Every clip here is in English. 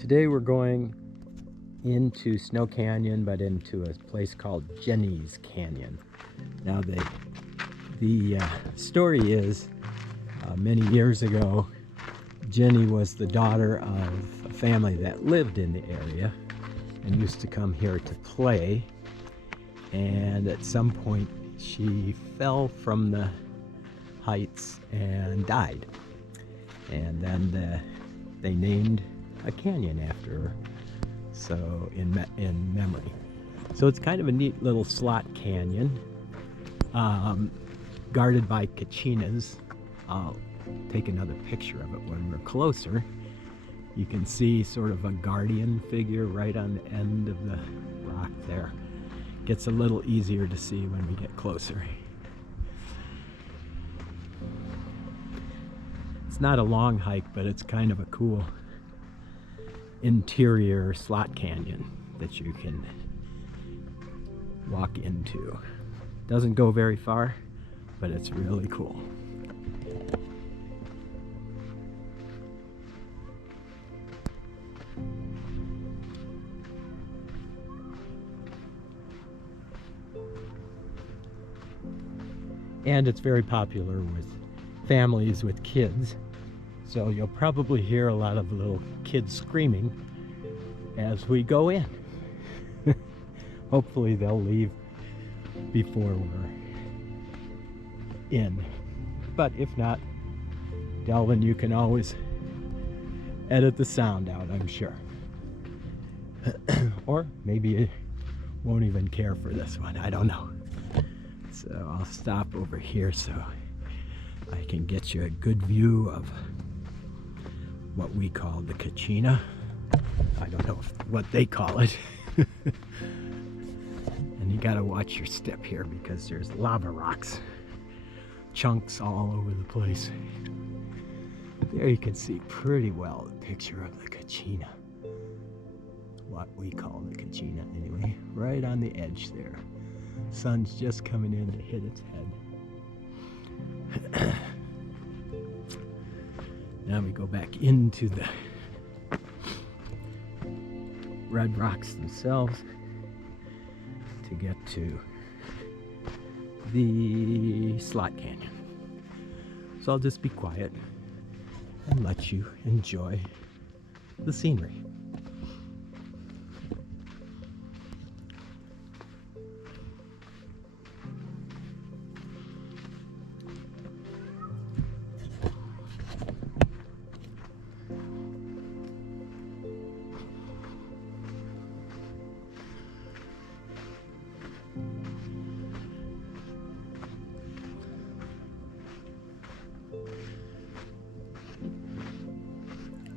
Today we're going into Snow Canyon, but into a place called Jenny's Canyon. Now the story is many years ago, Jenny was the daughter of a family that lived in the area and used to come here to play. And at some point she fell from the heights and died. And then they named a canyon after her, so in memory. So it's kind of a neat little slot canyon, guarded by kachinas. I'll take another picture of it when we're closer. You can see sort of a guardian figure right on the end of the rock there. Gets a little easier to see when we get closer. It's not a long hike, but it's kind of a cool interior slot canyon that you can walk into. Doesn't go very far, but it's really cool. And it's very popular with families with kids. So you'll probably hear a lot of little kids screaming as we go in. Hopefully they'll leave before we're in. But if not, Delvin, you can always edit the sound out, I'm sure. Or maybe you won't even care for this one, I don't know. So I'll stop over here so I can get you a good view of what we call the kachina. I don't know what they call it. And you gotta watch your step here because there's lava rocks, chunks all over the place. There you can see pretty well the picture of the kachina. What we call the kachina anyway, right on the edge there. Sun's just coming in to hit its head. Now we go back into the red rocks themselves to get to the slot canyon. So I'll just be quiet and let you enjoy the scenery.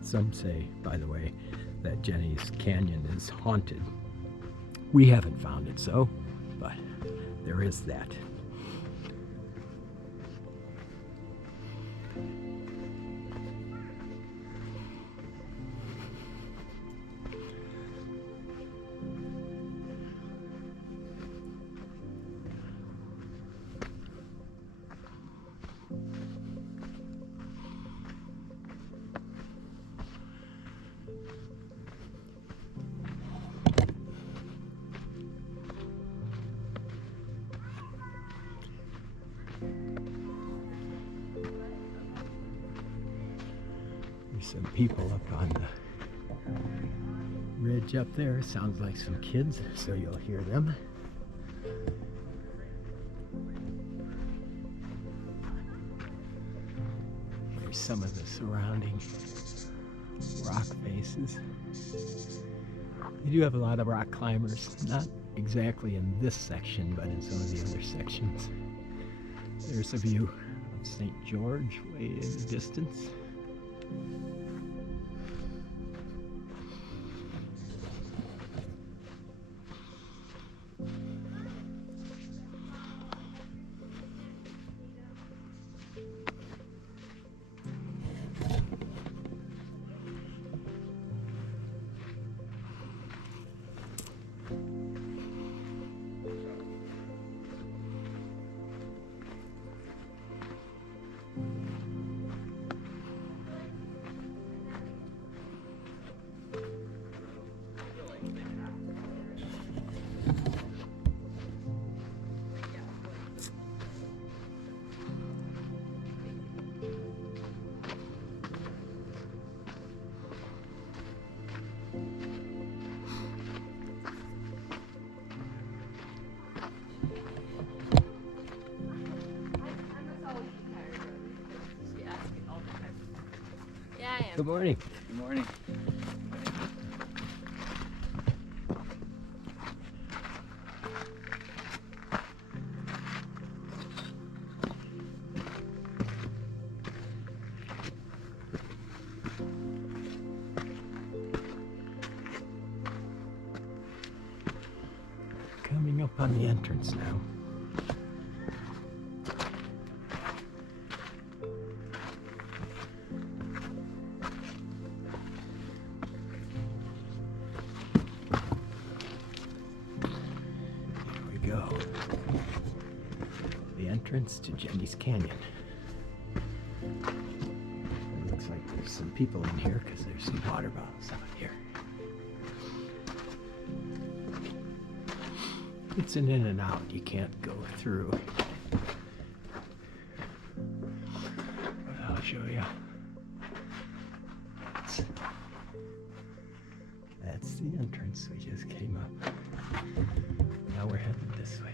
Some say, by the way, that Jenny's Canyon is haunted. We haven't found it so, but there is that. Some people up on the ridge up there. Sounds like some kids, so you'll hear them. There's some of the surrounding rock faces. You do have a lot of rock climbers, not exactly in this section, but in some of the other sections. There's a view of St. George way in the distance. Good morning. Good morning. Coming up on the entrance now. Here we go. The entrance to Jenny's Canyon. It looks like there's some people in here because there's some water bottles out here. It's an in and out, you can't go through. But I'll show you. That's the entrance. We just came up. Now we're headed this way.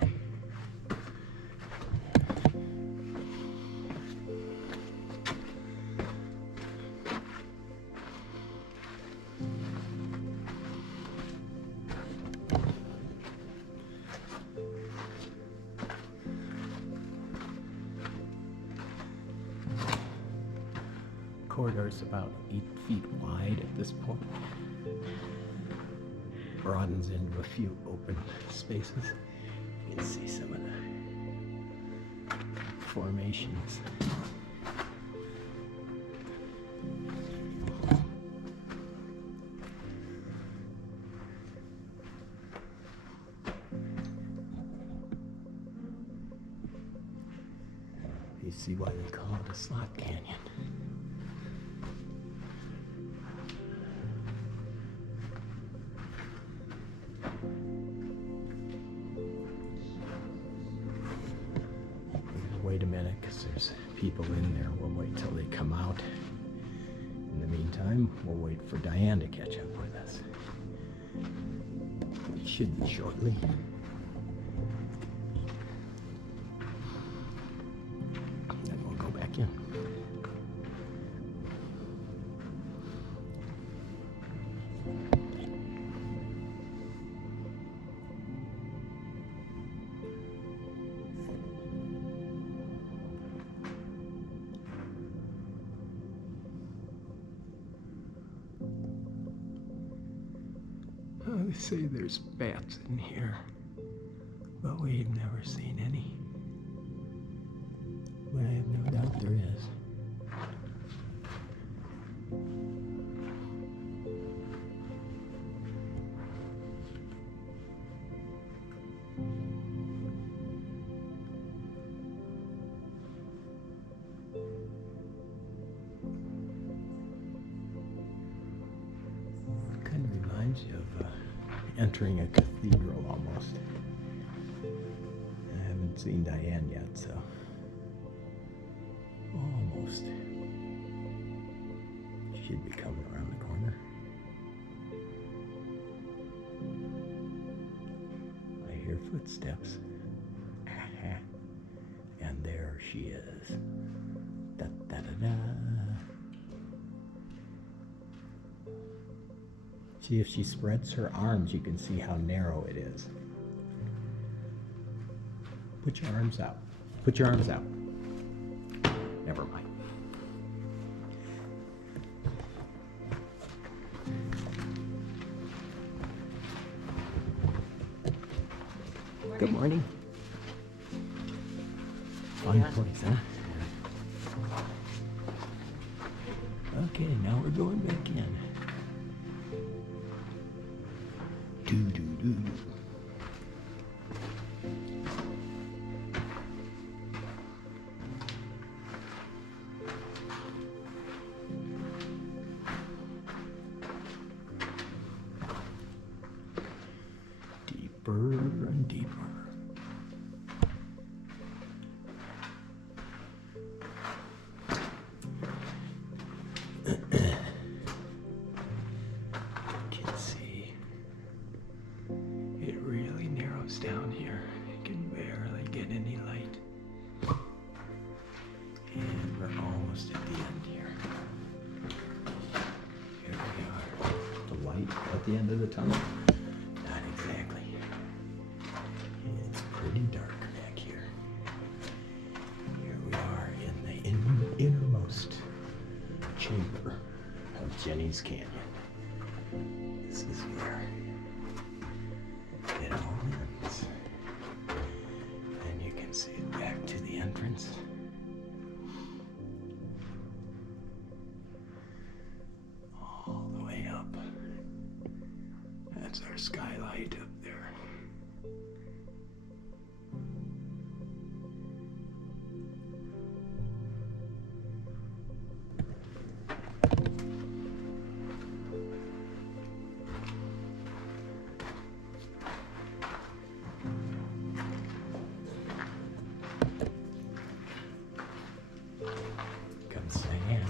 Corridor's about 8 feet wide at this point. Broadens into a few open spaces. You can see some of the formations. You see why they call it a slot canyon. Wait a minute, because there's people in there. We'll wait till they come out. In the meantime, we'll wait for Diane to catch up with us. It should be shortly. Then we'll go back in. They say there's bats in here, but we've never seen any. But I have no doubt there is. Kind of reminds you of entering a cathedral almost. I haven't seen Diane yet, so almost. Should be coming around the corner. I hear footsteps. And there she is. Da da da da. See, if she spreads her arms, you can see how narrow it is. Put your arms out. Put your arms out. Never mind. Good morning. Fun place, huh? Okay, now we're going back in. Do. Deeper and deeper. Down here, you can barely get any light. And we're almost at the end here. the end of the tunnel? Not exactly. It's pretty dark back here. Here we are in the innermost chamber of Jenny's Canyon. This is where it all ends. And you can see it back to the entrance. All the way up. That's our skylight up there. Come say in.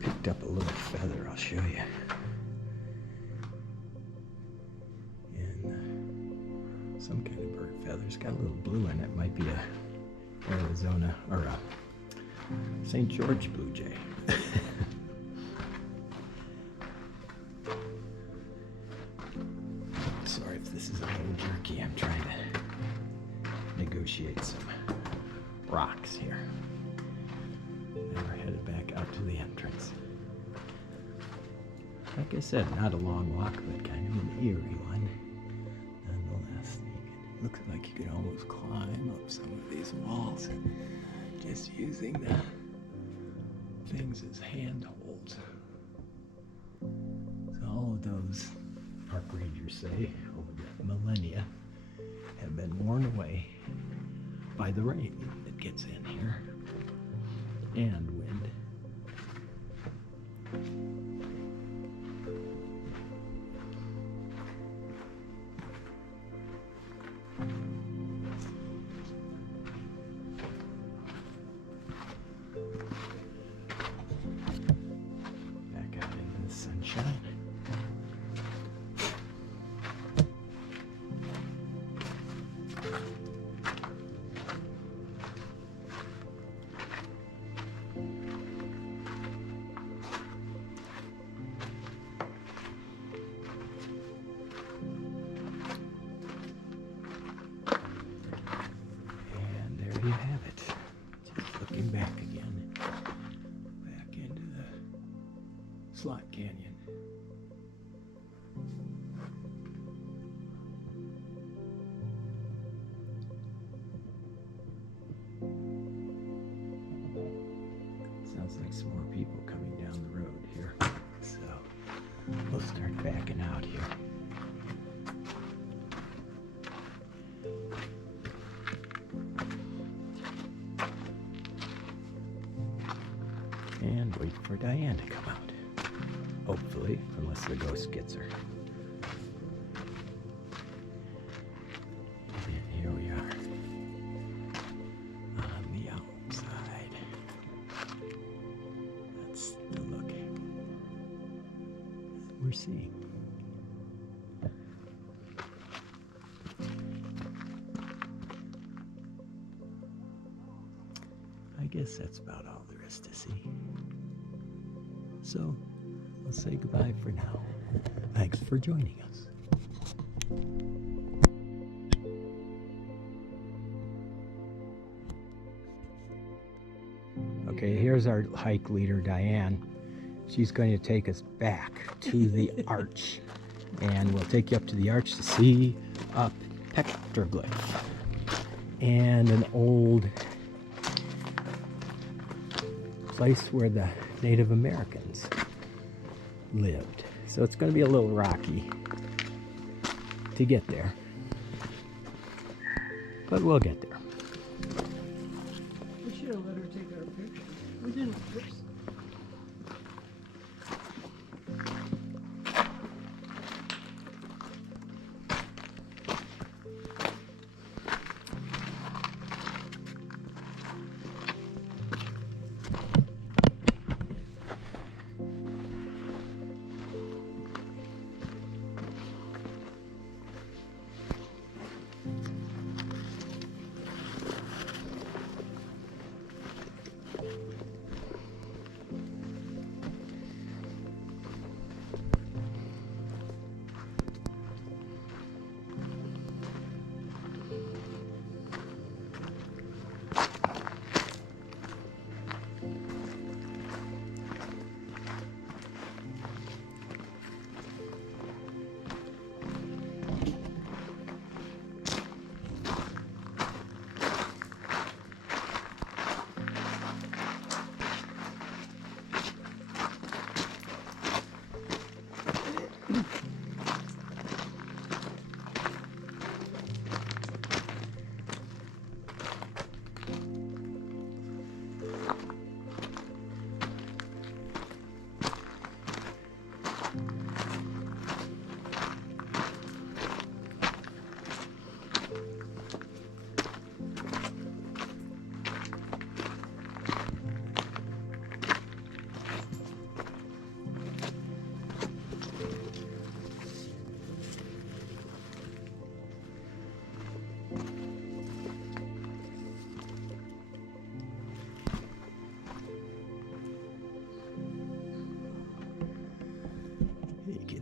Picked up a little feather, I'll show you. In some kind of bird feather. It's got a little blue in it. Might be a Arizona or a St. George blue jay. Sorry if this is a little jerky. I'm trying to negotiate some rocks here. Now we're headed back out to the entrance. Like I said, not a long walk, but kind of an eerie one. Nonetheless, it looks like you could almost climb up some of these walls just using the things as handholds. So all of those park rangers say over the millennia have been worn away by the rain that gets in here and wind. Back out into the sunshine. You have it. Just looking back again. Back into the slot canyon. Sounds like some more people coming down the road here. So we'll start backing out here. And wait for Diane to come out. Hopefully, unless the ghost gets her. And here we are on the outside. That's the look we're seeing. I guess that's about all there is to see. So, I'll say goodbye for now. Thanks for joining us. Okay, here's our hike leader, Diane. She's going to take us back to the arch. And we'll take you up to the arch to see a petroglyph and an old place where the Native Americans lived. So it's going to be a little rocky to get there, but we'll get there. We should have let her take our picture. We didn't. Oops.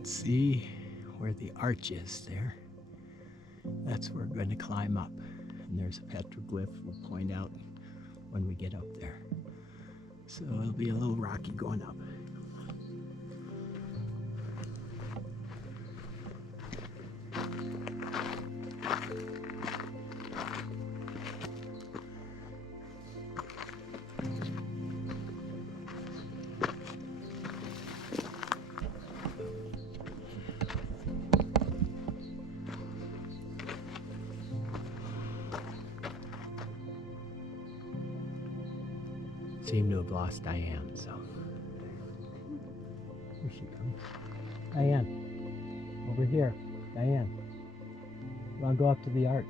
can see where the arch is there. That's where we're going to climb up. And there's a petroglyph we'll point out when we get up there. So it'll be a little rocky going up. Seem to have lost Dianne, so here she comes. Dianne, over here. Dianne, you want to go up to the arch?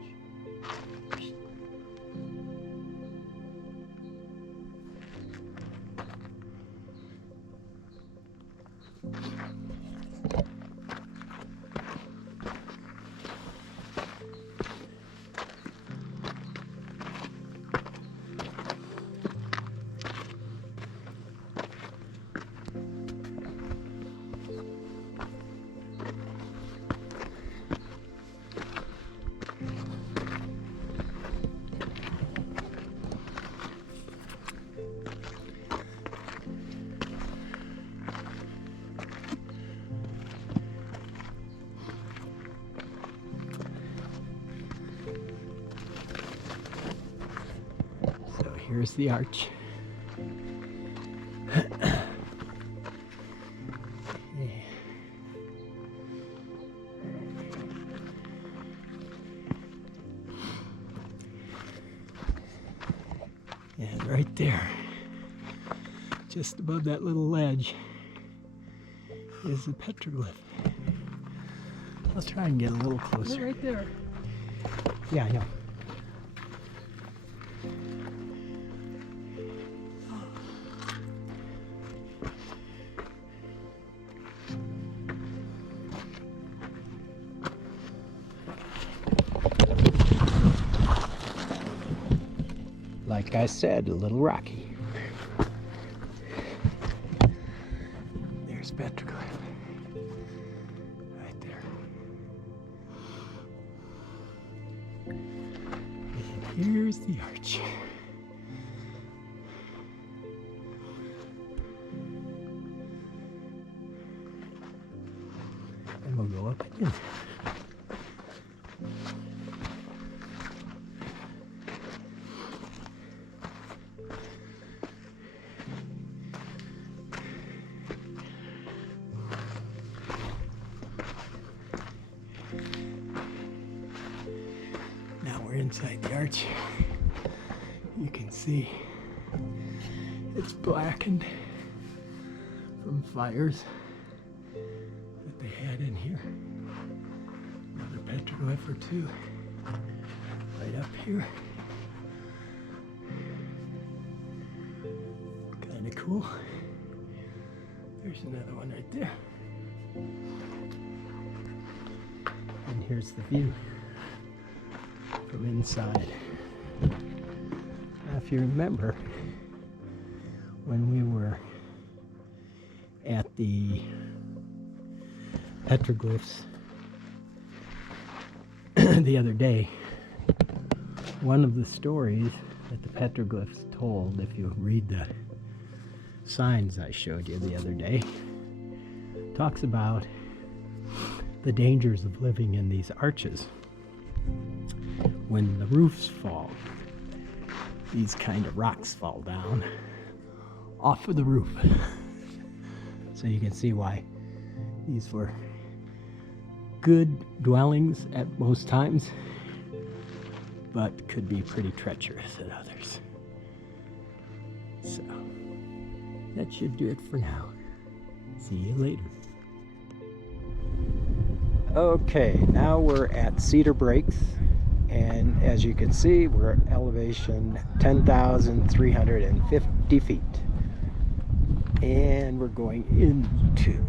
Here's the arch. And right there, just above that little ledge, is the petroglyph. Let's try and get a little closer. Right there. Yeah, yeah. Like I said, a little rocky. There's petroglyph. Right there. And here's the arch. And we'll go up again. Inside the arch, you can see it's blackened from fires that they had in here. Another petroglyph or two right up here. Kind of cool. There's another one right there. And here's the view from inside. Now, if you remember, when we were at the petroglyphs the other day, one of the stories that the petroglyphs told, if you read the signs I showed you the other day, talks about the dangers of living in these arches. When the roofs fall, these kind of rocks fall down off of the roof. So you can see why these were good dwellings at most times, but could be pretty treacherous at others. So that should do it for now. See you later. Okay, now we're at Cedar Breaks. And as you can see, we're at elevation 10,350 feet. And we're going into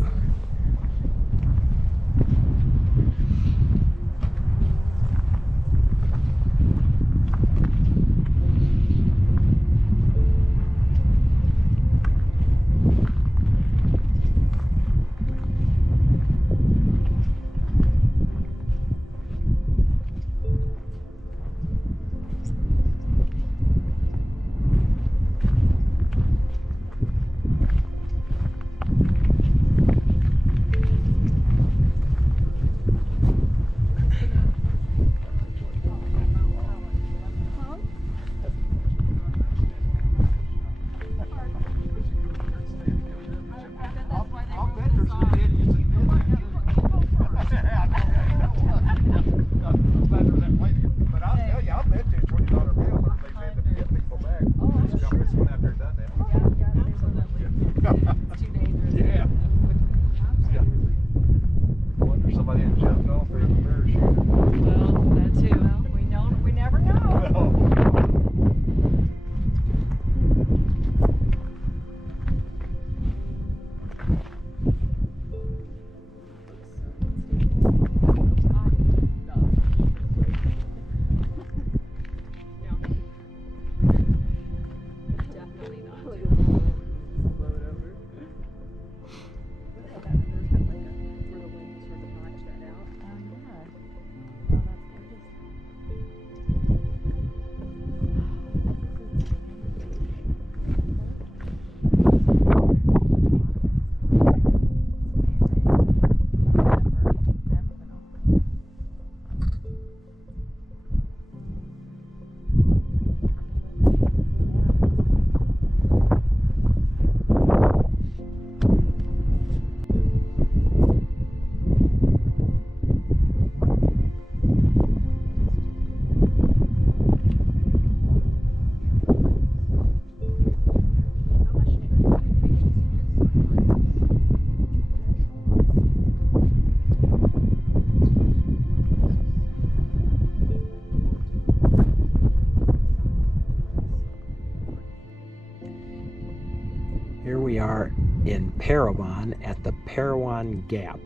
Here we are in Parowan at the Parowan Gap,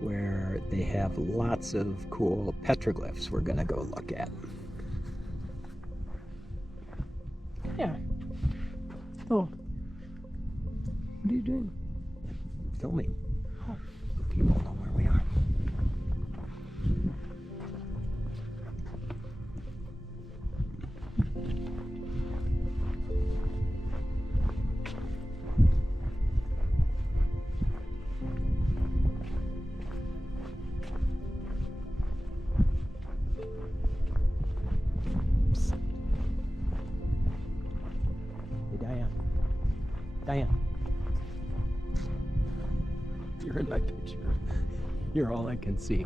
where they have lots of cool petroglyphs we're going to go look at. Yeah. Oh. What are you doing? Filming. Oh. People know where we are. Hey, Dianne. Dianne. You're in my picture. You're all I can see.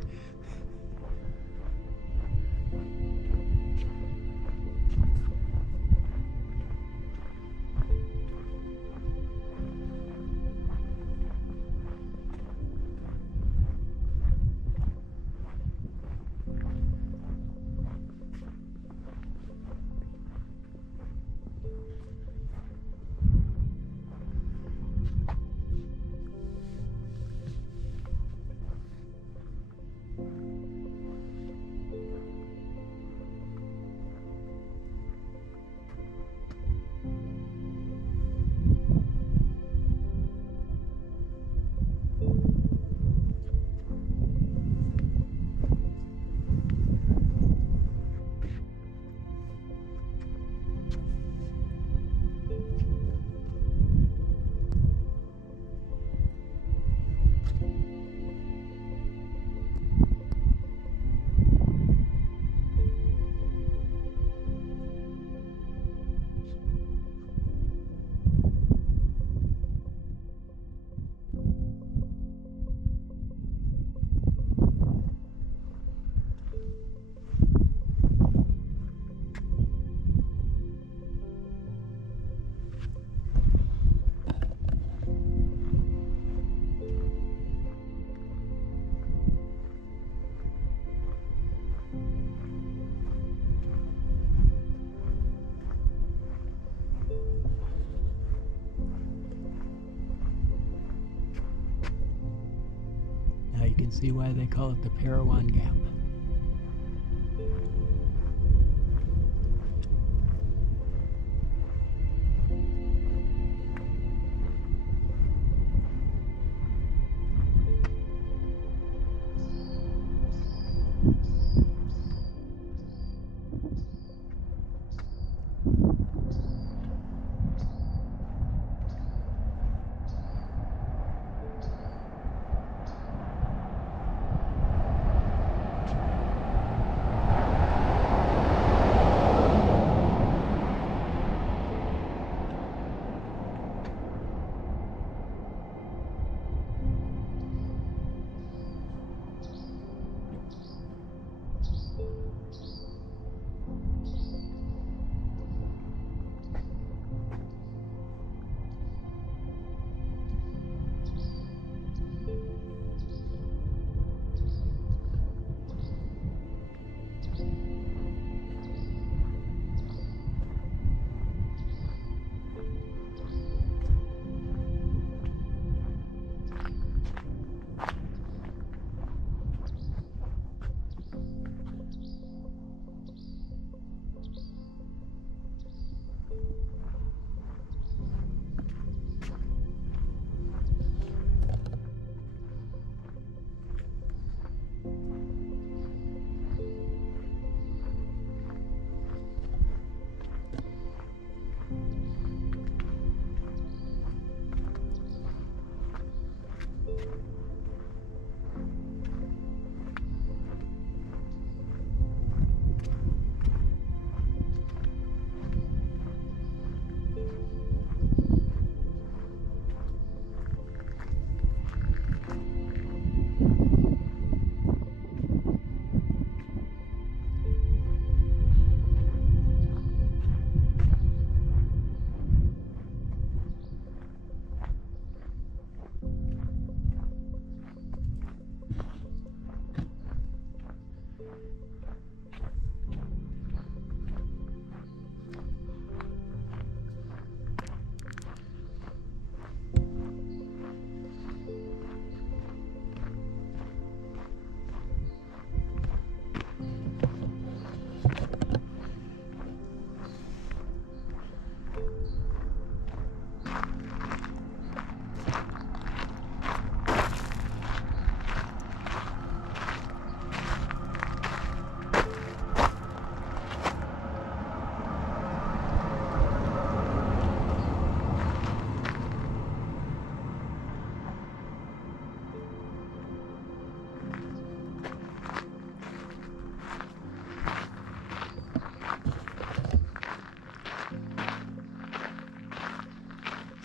Now you can see why they call it the Parowan Gap.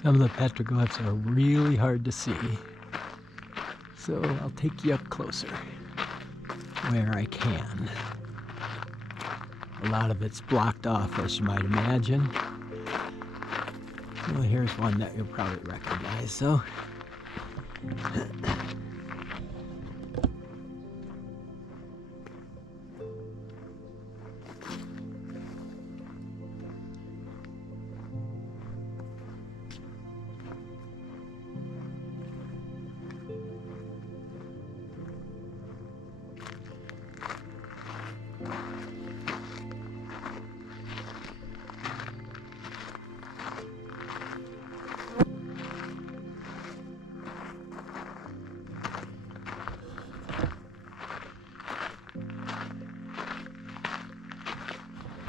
Some of the petroglyphs are really hard to see, so I'll take you up closer where I can. A lot of it's blocked off, as you might imagine. Well, here's one that you'll probably recognize, so.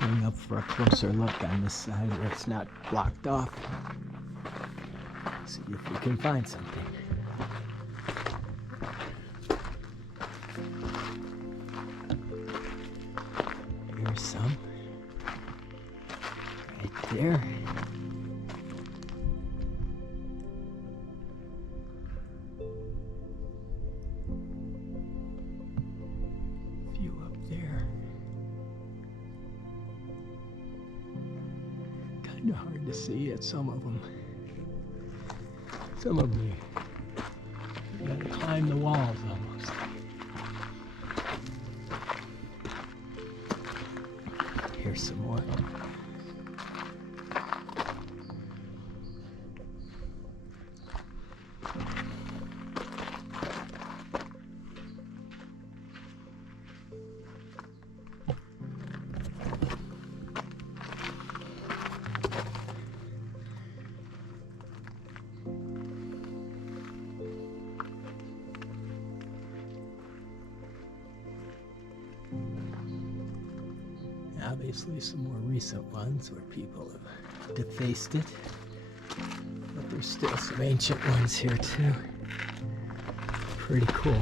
Going up for a closer look on this side where it's not blocked off. See if we can find something. Here's some. Right there. A few up there. Kind of hard to see at some of them. Some of them you gotta climb the walls almost. Here's some more. Obviously some more recent ones where people have defaced it, but there's still some ancient ones here too. Pretty cool.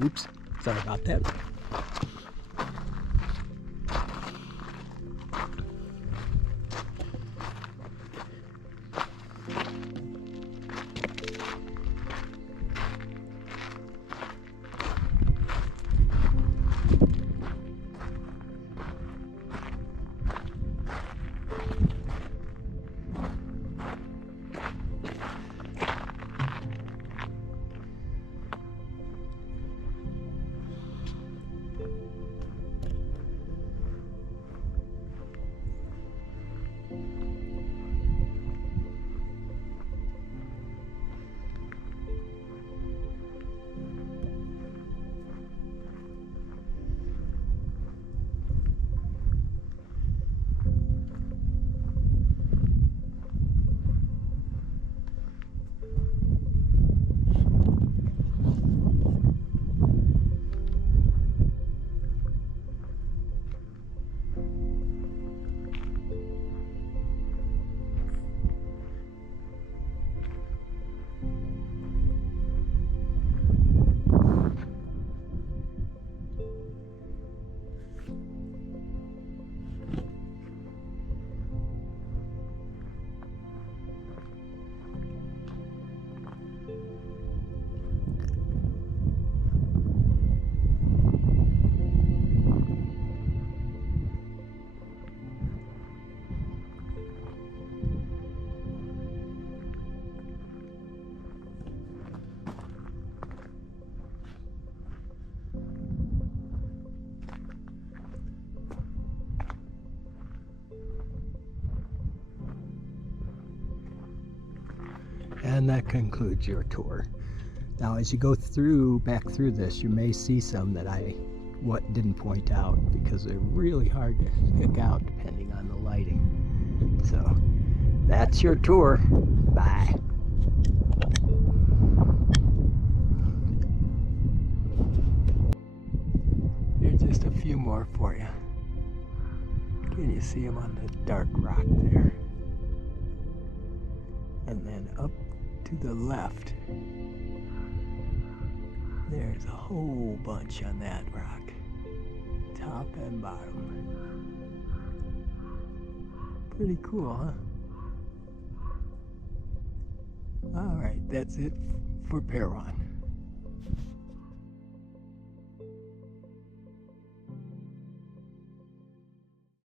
Oops, sorry about that. And that concludes your tour. Now, as you go back through this, you may see some that I didn't point out because they're really hard to pick out depending on the lighting. So that's your tour. Bye. Here's just a few more for you. Can you see them on the dark rock there? And then up to the left, there's a whole bunch on that rock, top and bottom. Pretty cool, huh? All right, that's it for Peron.